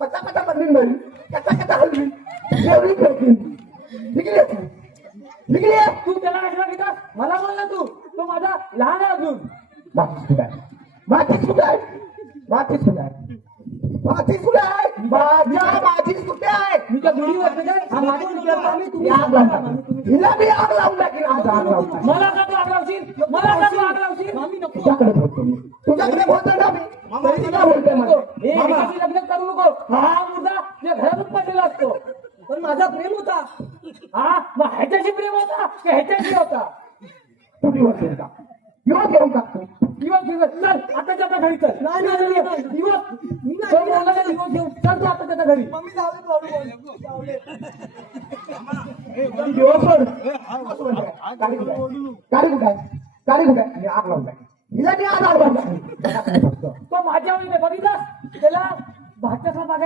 पता पता बदलीन बरी कसा कसा हलवीन एवढी फेकीन निघली आहे. निघली. तू त्याला कशाला घेतात मला बोल ना तू. तो माझा लहान आहे अजून. कुठे आहे. मातीच कुठे आहे. मातीच कुठे आहे. माझ्या मातीच कुठे आहे. मी त्या म्हणजे हा माझा लावून टाकीन. हिला मी आग टाकीन आज आग टाकीन. मला का तू आग लावशील? मला का तू आग लावशील? तुझ्याकडे बोलतो तुझ्याकडे बोलतो ना मी. तरी तुला बोलतोय मला हे एकाशी लग्न करू नको. हा मुर्दा तुझ्या घरातच पडलेला असतो. पण माझा प्रेम होता. हा? मग ह्याच्याशी प्रेम होता की ह्याच्याशी होता? तू दिवस घेऊन टाक दिवस घेऊन टाकतो दिवस दिवस चल आता घरी चल. नाही नाही नाही दिवस. मी नाही तो बोलला ना दिवस घेऊन. चल तू आता घरी. दिवस सोड. गाडी कुठे आहे? गाडी कुठे आहे? गाडी कुठे आहे? मी आग लावून टाकीन. हिला मी आज आग लावून टाकीन. तो माझ्या वळीने बघितलास त्याला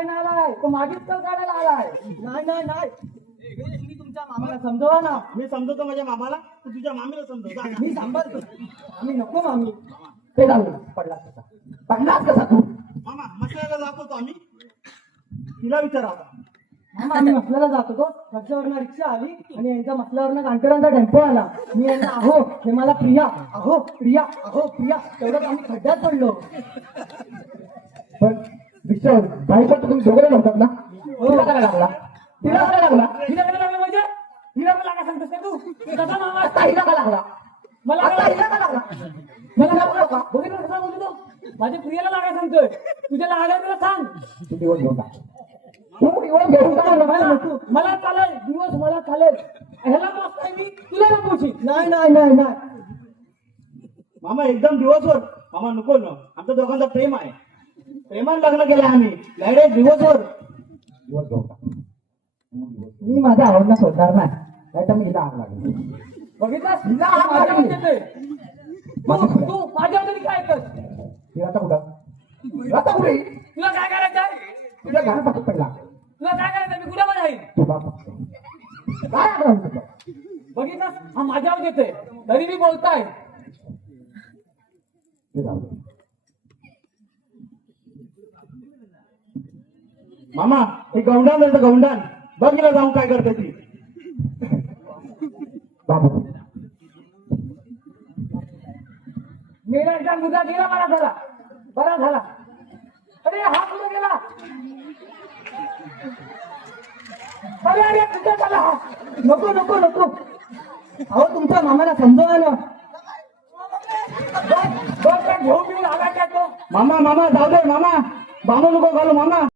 बघायला आलाय तो माझीच कल काढायला आलाय. नाही नाही नाही. मी तुमच्या मामाला समजवा ना. मी समजवतो माझ्या मामाला तू तुझ्या मामीला समजव. जा. मी सांभाळतो. आम्ही नको मामी. ते जाऊ दे. पडलास कसा? पडलास कसा तू? मामा मसाल्याला जात होतो आम्ही. तिला विचारा आता. मामा आम्ही मसल्याला जात होतो रस्त्यावरनं रिक्षा आली आणि यांच्या मसल्यावरनं गांठेरांचा टेम्पो आला. मी यांना अहो हे मला प्रिया अहो प्रिया अहो प्रिया. तेवढ्यात आम्ही खड्ड्यात पडलो. पण विचार बायको तुम्ही दोघे नव्हतात ना? तिला काय लागला. तिला काय लागला. हिला काय लागलं म्हणजे? हिला काय लागा सांगतोस का तू? कसा मामा? आता हिला काय लागला. मला आता काय हिला लागला. मला काय बोलू का बघितलं कसा बोलतो तो? माझ्या प्रियाला लागा सांगतोय. तुझ्या लागायला तुला सांग. तू दिवस घेऊन टाक तू दिवस घेऊन टाक मला चालेल. दिवस मला चालेल. ह्याला मस्त मी. तुला नको नाही नाही नाही नाही. मामा एकदम दिवसभर. मामा नको न. आमच्या दोघांचा प्रेम आहे. प्रेमानं लग्न केलं आम्ही. डायरेक्ट दिवसभर दिवस मी माझ्या आवडला सोडणार नाही. नाही तर मी हिला आग लागेल. बघितलास हिला आग लागली. तू माझ्या काय कर ती आता कुठं? आता कुठे? तुला काय करायचं तुझ्या पहिला तुला काय करायचं? मी कुठे फक्त काय तुझं बघितलास? हा माझ्यावर येते तरी मी बोलताय. ते जाऊ मामा हे गवंडान जायचं गवंडान बघीला जाऊन काय करते ती. बाबू. मुद्दा गेला झाला. बरा झाला. अरे हा गेला? अरे अरे झाला हा नको नको नको. अहो तुमच्या मामाला समजवा आलं बस, बस, घेऊन आला तो? मामा मामा जाऊ दे मामा. बांबू नको घालू मामा.